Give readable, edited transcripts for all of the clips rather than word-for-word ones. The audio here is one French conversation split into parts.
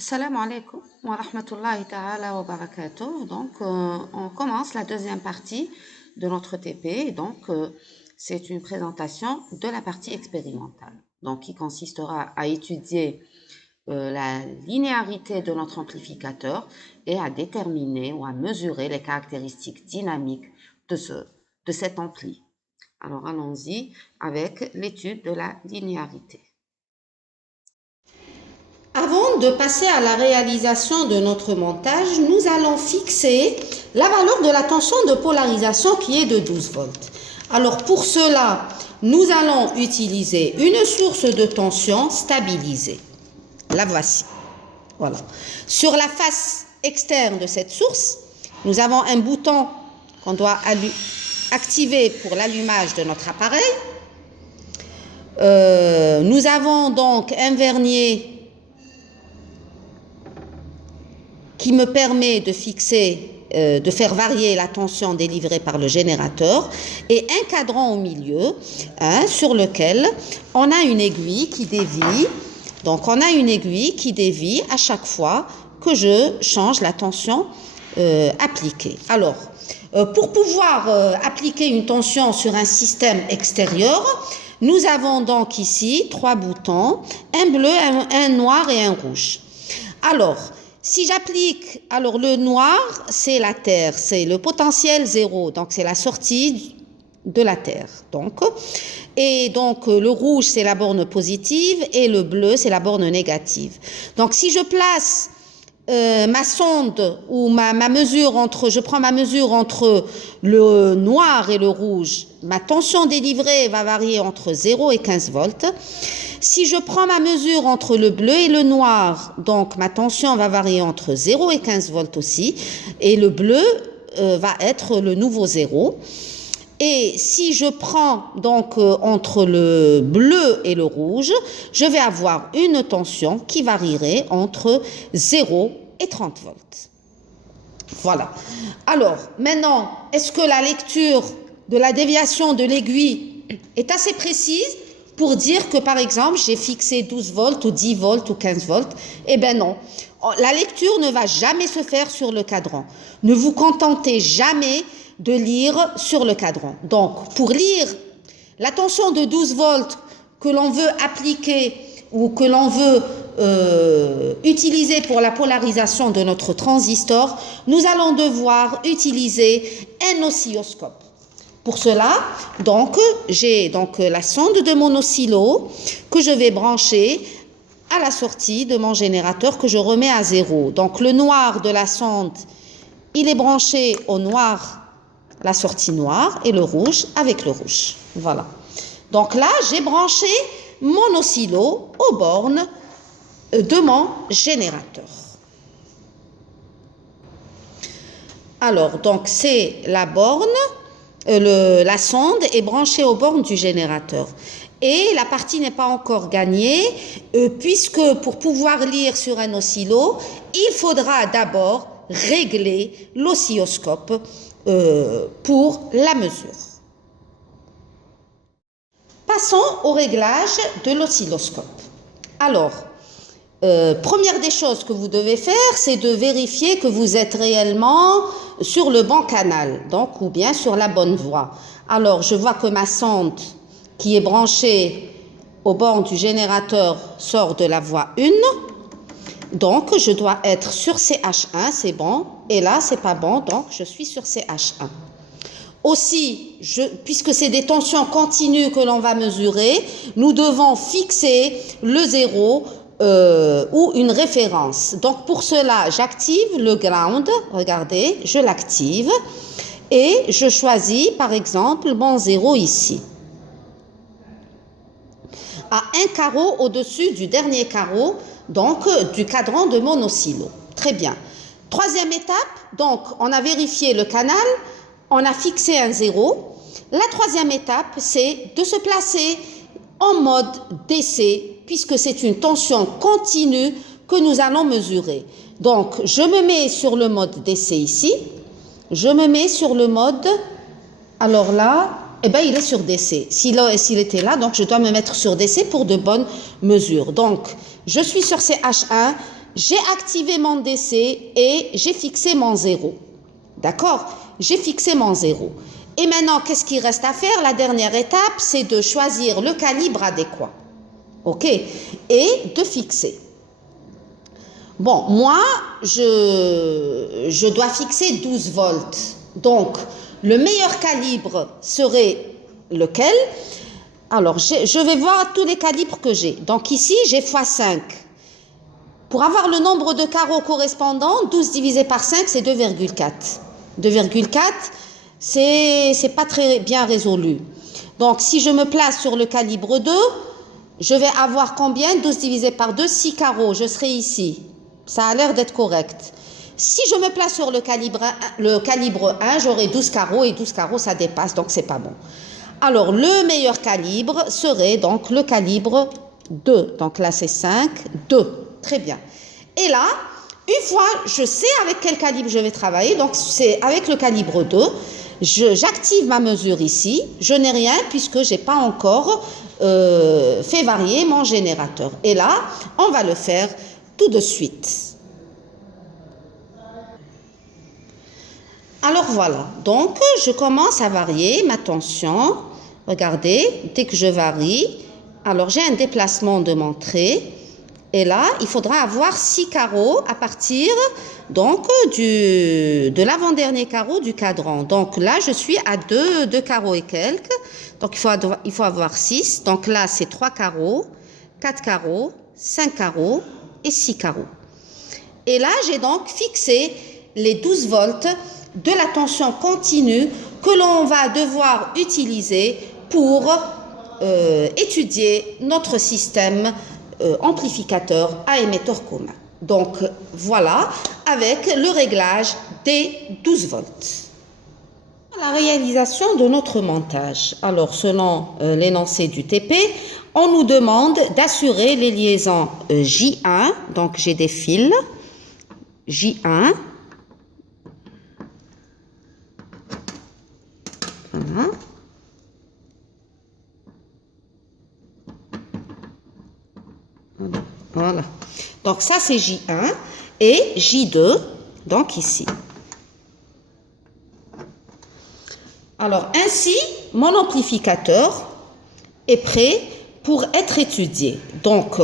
Salam alaikum wa rahmatullahi ta'ala wa barakatuh. Donc, on commence la deuxième partie de notre TP. Donc, c'est une présentation de la partie expérimentale. Donc, qui consistera à étudier la linéarité de notre amplificateur et à déterminer ou à mesurer les caractéristiques dynamiques de cet ampli. Alors, allons-y avec l'étude de la linéarité. Avant de passer à la réalisation de notre montage, nous allons fixer la valeur de la tension de polarisation qui est de 12 volts. Alors pour cela, nous allons utiliser une source de tension stabilisée. La voici. Voilà. Sur la face externe de cette source, nous avons un bouton qu'on doit activer pour l'allumage de notre appareil. Nous avons donc un vernier qui me permet de fixer, de faire varier la tension délivrée par le générateur, et un cadran au milieu sur lequel on a une aiguille qui dévie. Donc on a une aiguille qui dévie à chaque fois que je change la tension appliquée. Alors, pour pouvoir appliquer une tension sur un système extérieur, nous avons donc ici 3 boutons, un bleu, un noir et un rouge. Alors, si j'applique, alors le noir, c'est la Terre, c'est le potentiel 0, donc c'est la sortie de la Terre. Et donc le rouge, c'est la borne positive et le bleu, c'est la borne négative. Donc si je place ma sonde ou ma mesure je prends ma mesure entre le noir et le rouge, ma tension délivrée va varier entre 0 et 15 volts. Si je prends ma mesure entre le bleu et le noir, donc ma tension va varier entre 0 et 15 volts aussi, et le bleu va être le nouveau 0. Et si je prends donc entre le bleu et le rouge, je vais avoir une tension qui varierait entre 0 et 30 volts. Voilà. Alors, maintenant, est-ce que la lecture de la déviation de l'aiguille est assez précise pour dire que, par exemple, j'ai fixé 12 volts ou 10 volts ou 15 volts? Eh bien non. La lecture ne va jamais se faire sur le cadran. Ne vous contentez jamais de lire sur le cadran. Donc, pour lire la tension de 12 volts que l'on veut appliquer ou que l'on veut utiliser pour la polarisation de notre transistor, nous allons devoir utiliser un oscilloscope. Pour cela, donc, j'ai la sonde de mon oscillo que je vais brancher à la sortie de mon générateur que je remets à 0. Donc, le noir de la sonde, il est branché au noir, la sortie noire, et le rouge avec le rouge. Voilà. Donc là, j'ai branché mon oscillo aux bornes de mon générateur. Alors, donc, c'est la borne. La sonde est branchée aux bornes du générateur. Et la partie n'est pas encore gagnée, puisque pour pouvoir lire sur un oscillo, il faudra d'abord régler l'oscilloscope pour la mesure. Passons au réglage de l'oscilloscope. Alors, première des choses que vous devez faire, c'est de vérifier que vous êtes réellement sur le bon canal, donc, ou bien sur la bonne voie. Alors, je vois que ma sonde qui est branchée au bord du générateur sort de la voie 1. Donc, je dois être sur CH1, c'est bon. Et là, c'est pas bon, donc je suis sur CH1. Aussi, puisque c'est des tensions continues que l'on va mesurer, nous devons fixer le 0 ou une référence. Donc pour cela, j'active le ground, regardez, je l'active et je choisis par exemple mon 0 ici, à un carreau au-dessus du dernier carreau, donc du cadran de mon oscillo. Très bien. Troisième étape, donc on a vérifié le canal, on a fixé un 0. La troisième étape, c'est de se placer en mode DC, puisque c'est une tension continue que nous allons mesurer. Donc, je me mets sur le mode DC ici. Je me mets sur le mode, alors là, eh bien, il est sur DC. S'il était là, donc je dois me mettre sur DC pour de bonnes mesures. Donc, je suis sur CH1, j'ai activé mon DC et j'ai fixé mon 0. D'accord? J'ai fixé mon 0. Et maintenant, qu'est-ce qu'il reste à faire? La dernière étape, c'est de choisir le calibre adéquat. OK? Et de fixer. Bon, moi, je dois fixer 12 volts. Donc, le meilleur calibre serait lequel? Alors, je vais voir tous les calibres que j'ai. Donc ici, j'ai x5. Pour avoir le nombre de carreaux correspondants, 12 divisé par 5, c'est 2,4. 2,4, c'est pas très bien résolu. Donc, si je me place sur le calibre 2, je vais avoir combien? 12 divisé par 2, 6 carreaux. Je serai ici. Ça a l'air d'être correct. Si je me place sur le calibre 1, j'aurai 12 carreaux et 12 carreaux, ça dépasse, donc c'est pas bon. Alors, le meilleur calibre serait donc le calibre 2. Donc là, c'est 5, 2. Très bien. Et là, une fois, je sais avec quel calibre je vais travailler. Donc, c'est avec le calibre 2. J'active ma mesure ici. Je n'ai rien puisque je n'ai pas encore fait varier mon générateur. Et là, on va le faire tout de suite. Alors voilà, donc je commence à varier ma tension. Regardez, dès que je varie, alors j'ai un déplacement de mon trait. Et là, il faudra avoir 6 carreaux à partir donc de l'avant-dernier carreau du cadran. Donc là, je suis à 2 carreaux et quelques. Donc il faut avoir 6. Donc là, c'est 3 carreaux, 4 carreaux, 5 carreaux et 6 carreaux. Et là, j'ai donc fixé les 12 volts de la tension continue que l'on va devoir utiliser pour étudier notre système amplificateur à émetteur commun. Donc voilà, avec le réglage des 12 volts. La réalisation de notre montage. Alors selon l'énoncé du TP, on nous demande d'assurer les liaisons J1, donc j'ai des fils J1, voilà. Voilà. Donc ça c'est J1 et J2, donc ici. Alors ainsi, mon amplificateur est prêt pour être étudié. Donc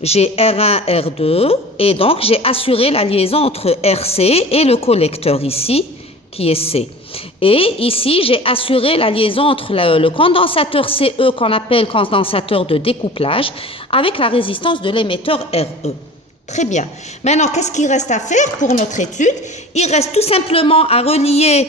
j'ai R1, R2 et donc j'ai assuré la liaison entre RC et le collecteur ici qui est C. Et ici, j'ai assuré la liaison entre le condensateur CE qu'on appelle condensateur de découplage avec la résistance de l'émetteur RE. Très bien. Maintenant, qu'est-ce qu'il reste à faire pour notre étude? Il reste tout simplement à relier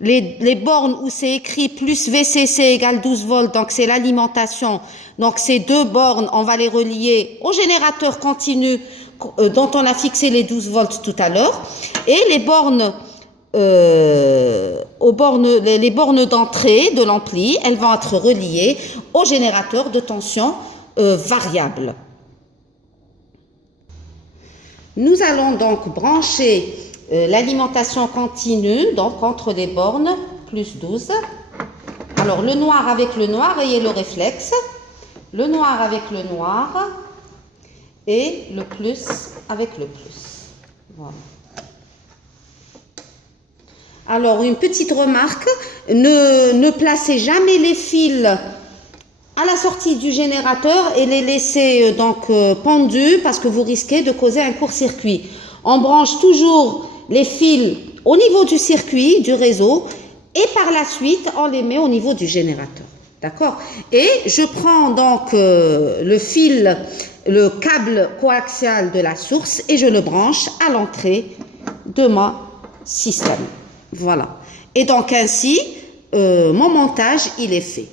les bornes où c'est écrit plus VCC égale 12 volts, donc c'est l'alimentation. Donc ces deux bornes, on va les relier au générateur continu dont on a fixé les 12 volts tout à l'heure. Et les bornes les bornes d'entrée de l'ampli, elles vont être reliées au générateur de tension variable. Nous allons donc brancher l'alimentation continue donc entre les bornes plus 12. Alors le noir avec le noir, ayez le réflexe. Le noir avec le noir et le plus avec le plus. Voilà. Alors, une petite remarque, ne placez jamais les fils à la sortie du générateur et les laisser pendus parce que vous risquez de causer un court-circuit. On branche toujours les fils au niveau du circuit, du réseau, et par la suite, on les met au niveau du générateur. D'accord? Et je prends donc le fil, le câble coaxial de la source et je le branche à l'entrée de mon système. Voilà. Et donc ainsi, mon montage, il est fait.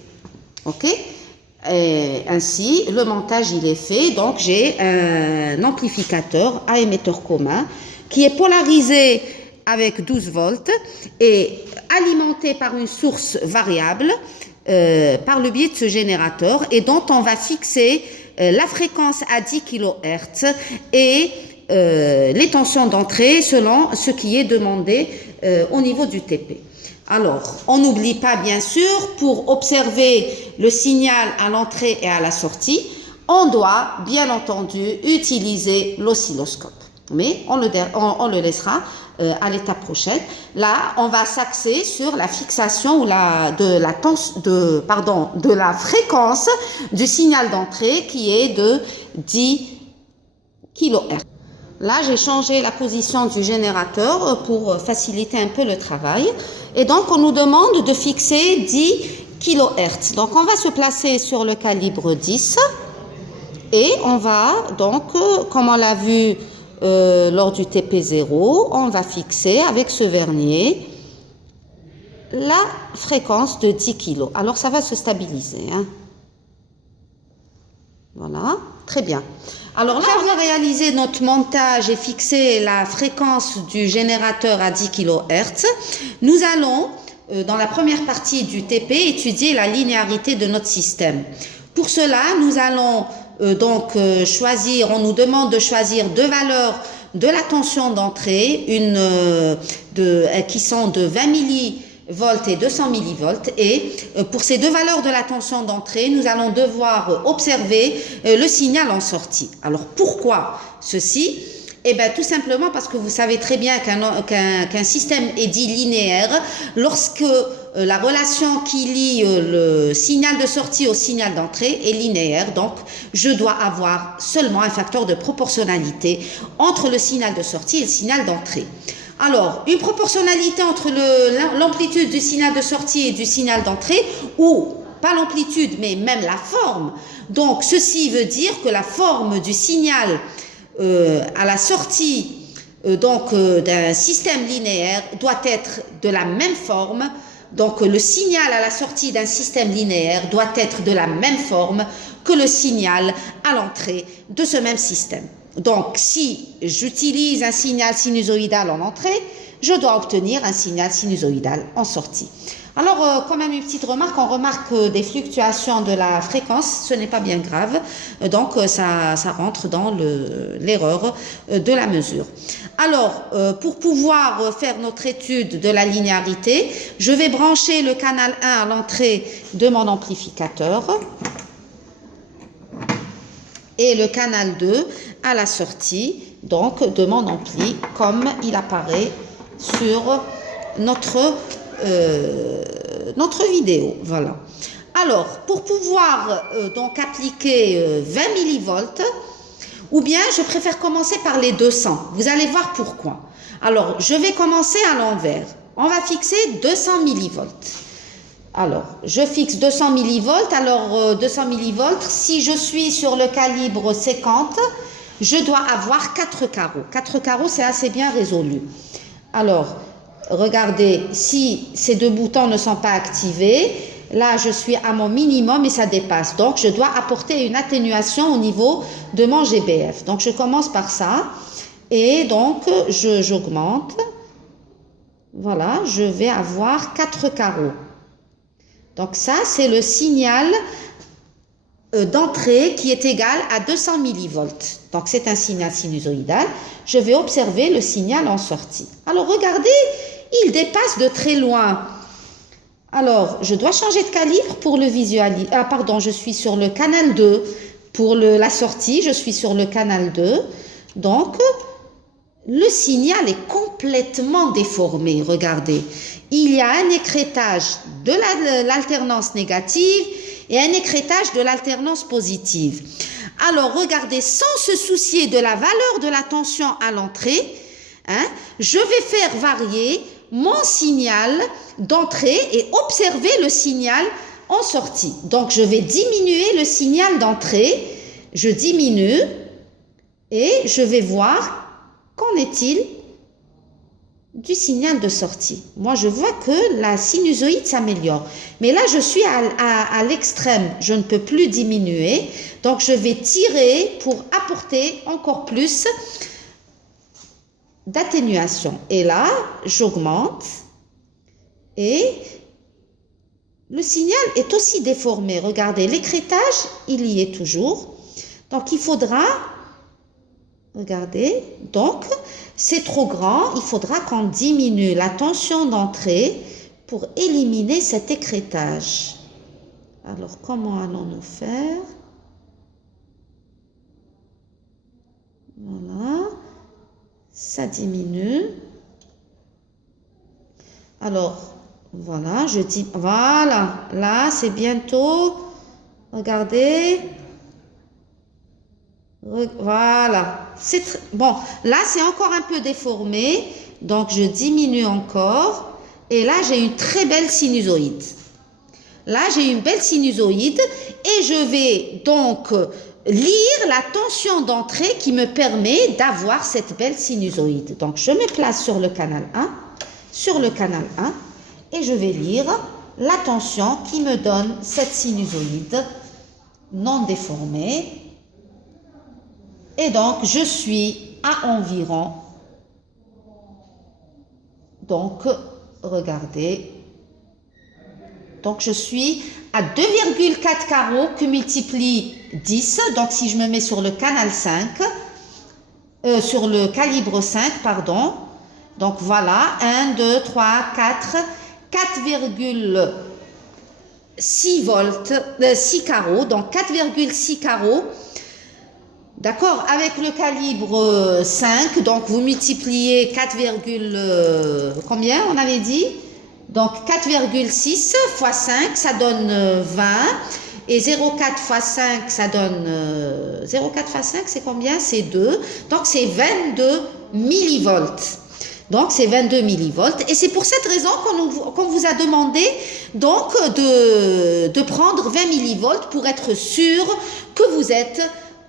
OK? Et ainsi, le montage, il est fait. Donc, j'ai un amplificateur à émetteur commun qui est polarisé avec 12 volts et alimenté par une source variable par le biais de ce générateur et dont on va fixer la fréquence à 10 kHz et les tensions d'entrée selon ce qui est demandé au niveau du TP. Alors, on n'oublie pas bien sûr, pour observer le signal à l'entrée et à la sortie, on doit bien entendu utiliser l'oscilloscope. Mais on le laissera à l'étape prochaine. Là, on va s'axer sur la fixation de la fréquence du signal d'entrée qui est de 10 kHz. Là, j'ai changé la position du générateur pour faciliter un peu le travail. Et donc, on nous demande de fixer 10 kHz. Donc, on va se placer sur le calibre 10 et on va donc, comme on l'a vu lors du TP0, on va fixer avec ce vernier la fréquence de 10 kg. Alors, ça va se stabiliser. Hein. Voilà, très bien. Alors là, on va réaliser notre montage et fixer la fréquence du générateur à 10 kHz. Nous allons, dans la première partie du TP, étudier la linéarité de notre système. Pour cela, nous allons choisir, on nous demande de choisir deux valeurs de la tension d'entrée, qui sont de 20 millivolts et 200 millivolts. Et pour ces deux valeurs de la tension d'entrée, nous allons devoir observer le signal en sortie. Alors pourquoi ceci ? Eh bien, tout simplement parce que vous savez très bien qu'un système est dit linéaire lorsque la relation qui lie le signal de sortie au signal d'entrée est linéaire. Donc, je dois avoir seulement un facteur de proportionnalité entre le signal de sortie et le signal d'entrée. Alors, une proportionnalité entre l'amplitude du signal de sortie et du signal d'entrée, ou pas l'amplitude, mais même la forme. Donc, ceci veut dire que la forme du signal à la sortie d'un système linéaire doit être de la même forme. Donc le signal à la sortie d'un système linéaire doit être de la même forme que le signal à l'entrée de ce même système. Donc si j'utilise un signal sinusoïdal en entrée, je dois obtenir un signal sinusoïdal en sortie. Alors, quand même une petite remarque, on remarque des fluctuations de la fréquence, ce n'est pas bien grave, donc ça rentre dans l'erreur de la mesure. Alors, pour pouvoir faire notre étude de la linéarité, je vais brancher le canal 1 à l'entrée de mon amplificateur et le canal 2 à la sortie donc de mon ampli, comme il apparaît sur notre vidéo. Voilà. Alors, pour pouvoir donc appliquer 20 millivolts, ou bien je préfère commencer par les 200. Vous allez voir pourquoi. Alors, je vais commencer à l'envers. On va fixer 200 millivolts. Alors, je fixe 200 millivolts. Alors, 200 millivolts, si je suis sur le calibre 50, je dois avoir 4 carreaux. 4 carreaux, c'est assez bien résolu. Alors, regardez, si ces deux boutons ne sont pas activés, là je suis à mon minimum et ça dépasse. Donc je dois apporter une atténuation au niveau de mon GBF. Donc je commence par ça et donc j'augmente. Voilà, je vais avoir 4 carreaux. Donc ça c'est le signal d'entrée qui est égal à 200 millivolts. Donc c'est un signal sinusoïdal. Je vais observer le signal en sortie. Alors regardez, il dépasse de très loin. Alors, je dois changer de calibre pour le visualiser. Ah, pardon, je suis sur le canal 2. Pour la sortie, je suis sur le canal 2. Donc, le signal est complètement déformé. Regardez, il y a un écrêtage de l'alternance négative et un écrêtage de l'alternance positive. Alors, regardez, sans se soucier de la valeur de la tension à l'entrée, je vais faire varier mon signal d'entrée et observer le signal en sortie. Donc, je vais diminuer le signal d'entrée. Je diminue et je vais voir qu'en est-il du signal de sortie. Moi, je vois que la sinusoïde s'améliore. Mais là, je suis à l'extrême. Je ne peux plus diminuer. Donc, je vais tirer pour apporter encore plus d'atténuation. Et là, j'augmente et le signal est aussi déformé. Regardez, l'écrêtage, il y est toujours. Donc, il faudra, regardez, donc, c'est trop grand. Il faudra qu'on diminue la tension d'entrée pour éliminer cet écrêtage. Alors, comment allons-nous faire? Voilà. Ça diminue. Alors, voilà, je dis, voilà, là, c'est bientôt, regardez, voilà, bon, là, c'est encore un peu déformé, donc je diminue encore, et là, j'ai une très belle sinusoïde. Là, j'ai une belle sinusoïde, et je vais donc lire la tension d'entrée qui me permet d'avoir cette belle sinusoïde. Donc, je me place sur le canal 1, et je vais lire la tension qui me donne cette sinusoïde non déformée. Et donc, je suis à environ, donc, regardez, donc je suis à 2,4 carreaux que multiplie 10. Donc, si je me mets sur le canal 5, sur le calibre 5, pardon. Donc, voilà, 1, 2, 3, 4, 4,6 volts, 6 carreaux, donc 4,6 carreaux. D'accord, avec le calibre 5, donc vous multipliez 4, combien on avait dit? Donc 4,6 fois 5, ça donne 20. Et 0,4 fois 5, ça donne... 0,4 fois 5, c'est combien? C'est 2. Donc c'est 22 millivolts. Donc c'est 22 millivolts. Et c'est pour cette raison qu'on vous a demandé donc de prendre 20 millivolts pour être sûr que vous êtes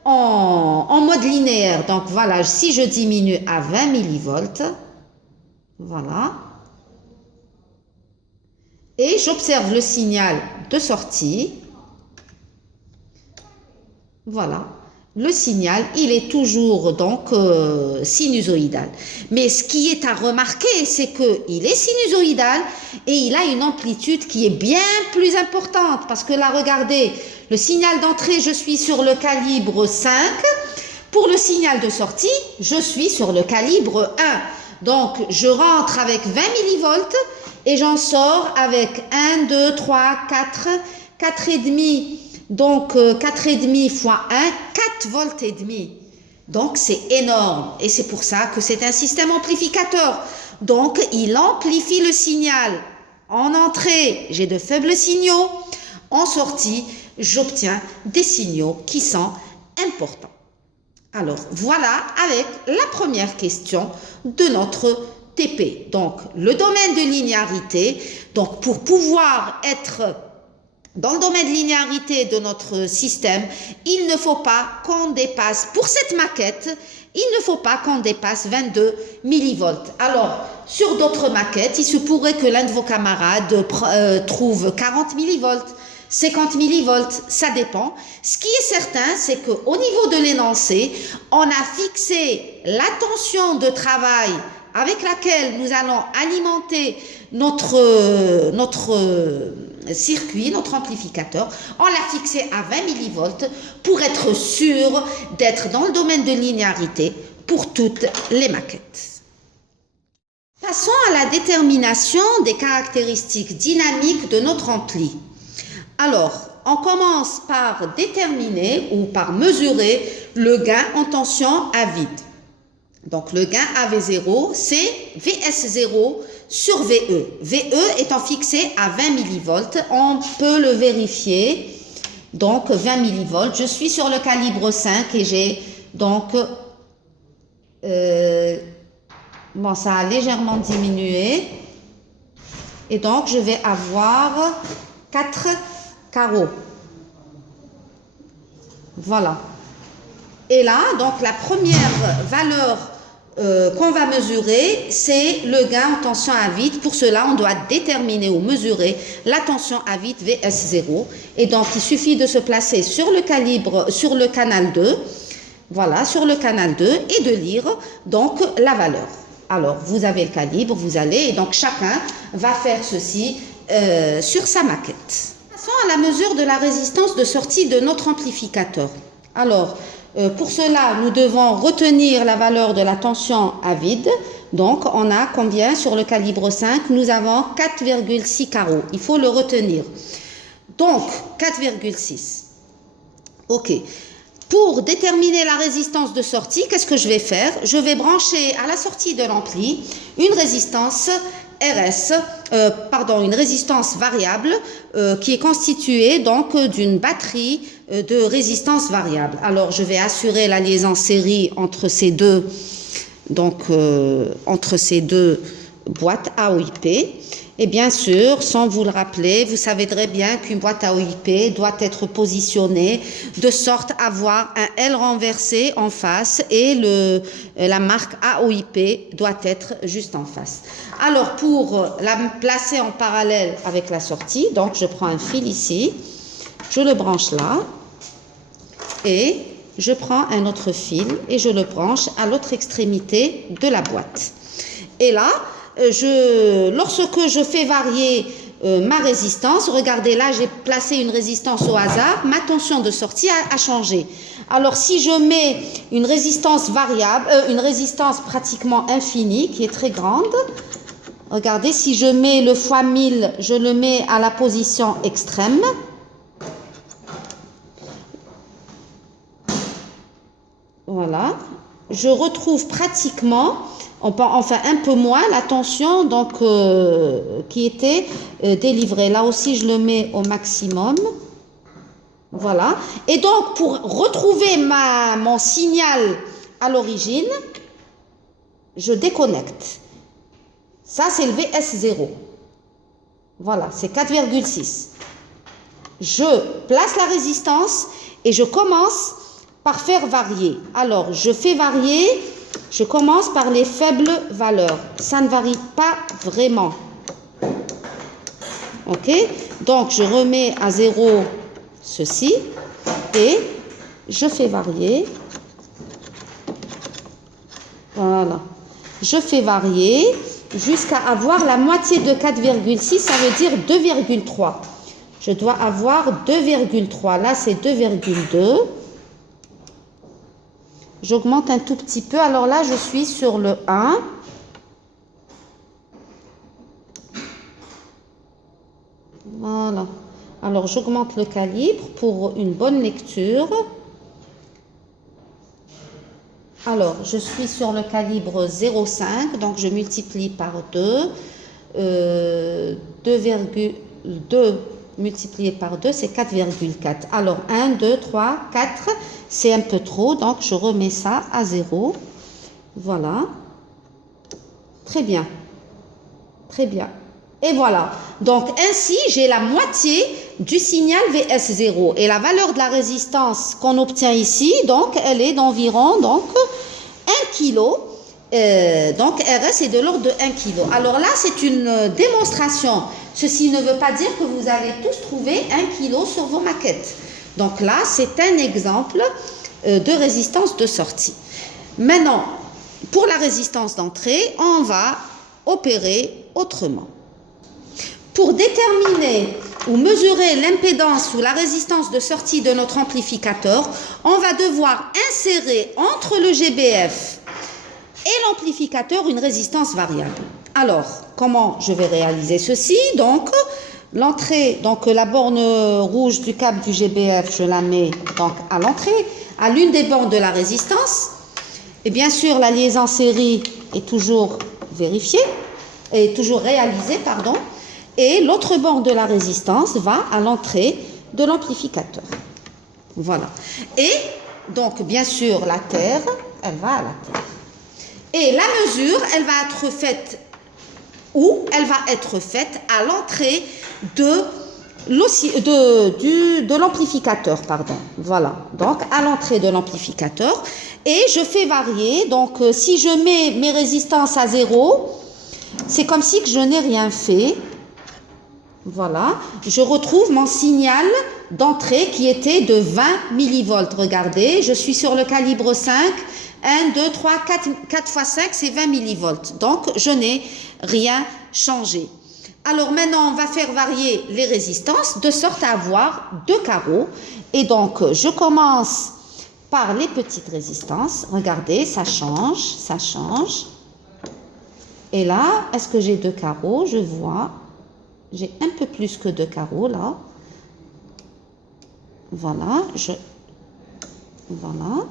en mode linéaire. Donc voilà, si je diminue à 20 millivolts, voilà, et j'observe le signal de sortie, voilà, le signal, il est toujours donc sinusoïdal. Mais ce qui est à remarquer, c'est qu'il est sinusoïdal et il a une amplitude qui est bien plus importante. Parce que là, regardez, le signal d'entrée, je suis sur le calibre 5. Pour le signal de sortie, je suis sur le calibre 1. Donc, je rentre avec 20 millivolts et j'en sors avec 1, 2, 3, 4, 4,5. Donc, 4,5 fois 1, 4 volts et demi. Donc, c'est énorme. Et c'est pour ça que c'est un système amplificateur. Donc, il amplifie le signal. En entrée, j'ai de faibles signaux. En sortie, j'obtiens des signaux qui sont importants. Alors, voilà avec la première question de notre TP. Donc, le domaine de linéarité. Donc, pour pouvoir être dans le domaine de linéarité de notre système, il ne faut pas qu'on dépasse, pour cette maquette, il ne faut pas qu'on dépasse 22 millivolts. Alors, sur d'autres maquettes, il se pourrait que l'un de vos camarades trouve 40 millivolts, 50 millivolts, ça dépend. Ce qui est certain, c'est qu'au niveau de l'énoncé, on a fixé la tension de travail avec laquelle nous allons alimenter notre circuit, notre amplificateur, on l'a fixé à 20 millivolts pour être sûr d'être dans le domaine de linéarité pour toutes les maquettes. Passons à la détermination des caractéristiques dynamiques de notre ampli. Alors, on commence par déterminer ou par mesurer le gain en tension à vide. Donc, le gain AV0, c'est VS0 sur VE. VE étant fixé à 20 millivolts, on peut le vérifier. Donc, 20 millivolts. Je suis sur le calibre 5 et j'ai donc... bon, ça a légèrement diminué. Et donc, je vais avoir 4 carreaux. Voilà. Et là, donc, la première valeur qu'on va mesurer, c'est le gain en tension à vide. Pour cela, on doit déterminer ou mesurer la tension à vide VS0. Et donc, il suffit de se placer sur le canal 2, voilà, sur le canal 2, et de lire donc la valeur. Alors, vous avez le calibre, vous allez, et donc chacun va faire ceci sur sa maquette. Passons à la mesure de la résistance de sortie de notre amplificateur. Alors, pour cela, nous devons retenir la valeur de la tension à vide. Donc, on a combien sur le calibre 5? Nous avons 4,6 carreaux. Il faut le retenir. Donc, 4,6. OK. Pour déterminer la résistance de sortie, qu'est-ce que je vais faire? Je vais brancher à la sortie de l'ampli une résistance RS, une résistance variable qui est constituée donc d'une batterie de résistance variable. Alors je vais assurer la liaison série entre ces deux, entre ces deux boîtes AOIP. Et bien sûr, sans vous le rappeler, vous savez très bien qu'une boîte AOIP doit être positionnée de sorte à avoir un L renversé en face et la marque AOIP doit être juste en face. Alors, pour la placer en parallèle avec la sortie, donc je prends un fil ici, je le branche là et je prends un autre fil et je le branche à l'autre extrémité de la boîte. Et là, lorsque je fais varier ma résistance, regardez là, j'ai placé une résistance au hasard, ma tension de sortie a changé. Alors si je mets une résistance variable, une résistance pratiquement infinie, qui est très grande, regardez, si je mets le fois 1000, je le mets à la position extrême. Voilà, je retrouve pratiquement, enfin un peu moins, la tension donc, qui était délivrée. Là aussi, je le mets au maximum. Voilà. Et donc, pour retrouver mon signal à l'origine, je déconnecte. Ça, c'est le VS0. Voilà, c'est 4,6. Je place la résistance et je commence par faire varier. Alors, je fais varier, je commence par les faibles valeurs. Ça ne varie pas vraiment. Ok? Donc, je remets à 0 ceci et je fais varier. Voilà. Je fais varier jusqu'à avoir la moitié de 4,6, ça veut dire 2,3. Je dois avoir 2,3. Là, c'est 2,2. J'augmente un tout petit peu. Alors là, je suis sur le 1. Voilà. Alors, j'augmente le calibre pour une bonne lecture. Alors, je suis sur le calibre 0,5. Donc, je multiplie par 2. 2,2 multiplié par 2, c'est 4,4. Alors, 1, 2, 3, 4, c'est un peu trop. Donc, je remets ça à 0. Voilà. Très bien. Très bien. Et voilà. Donc, ainsi, j'ai la moitié du signal VS0. Et la valeur de la résistance qu'on obtient ici, donc, elle est d'environ 1 kg. Donc, RS est de l'ordre de 1 kg. Alors là, c'est une démonstration. Ceci ne veut pas dire que vous allez tous trouver 1 kg sur vos maquettes. Donc là, c'est un exemple de résistance de sortie. Maintenant, pour la résistance d'entrée, on va opérer autrement. Pour déterminer ou mesurer l'impédance ou la résistance de sortie de notre amplificateur, on va devoir insérer entre le GBF et l'amplificateur une résistance variable. Alors, comment je vais réaliser ceci? Donc, l'entrée, donc la borne rouge du câble du GBF, je la mets donc à l'entrée, à l'une des bornes de la résistance. Et bien sûr, la liaison série est toujours vérifiée, est toujours réalisée, pardon. Et l'autre borne de la résistance va à l'entrée de l'amplificateur. Voilà. Et donc, bien sûr, la terre, elle va à la terre. Et la mesure, elle va être faite où? Elle va être faite à l'entrée de l'amplificateur, pardon. Voilà, donc à l'entrée de l'amplificateur. Et je fais varier, donc si je mets mes résistances à 0, c'est comme si que je n'ai rien fait. Voilà, je retrouve mon signal d'entrée qui était de 20 millivolts. Regardez, je suis sur le calibre 5. 1, 2, 3, 4 fois 5, c'est 20 millivolts. Donc, je n'ai rien changé. Alors, maintenant, on va faire varier les résistances de sorte à avoir 2 carreaux. Et donc, je commence par les petites résistances. Regardez, ça change, ça change. Et là, est-ce que j'ai 2 carreaux? Je vois. J'ai un peu plus que 2 carreaux, là. Voilà, Voilà.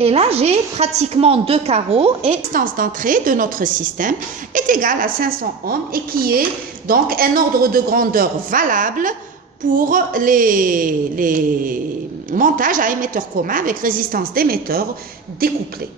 Et là, j'ai pratiquement 2 carreaux et la distance d'entrée de notre système est égale à 500 ohms et qui est donc un ordre de grandeur valable pour les montages à émetteur commun avec résistance d'émetteur découplée.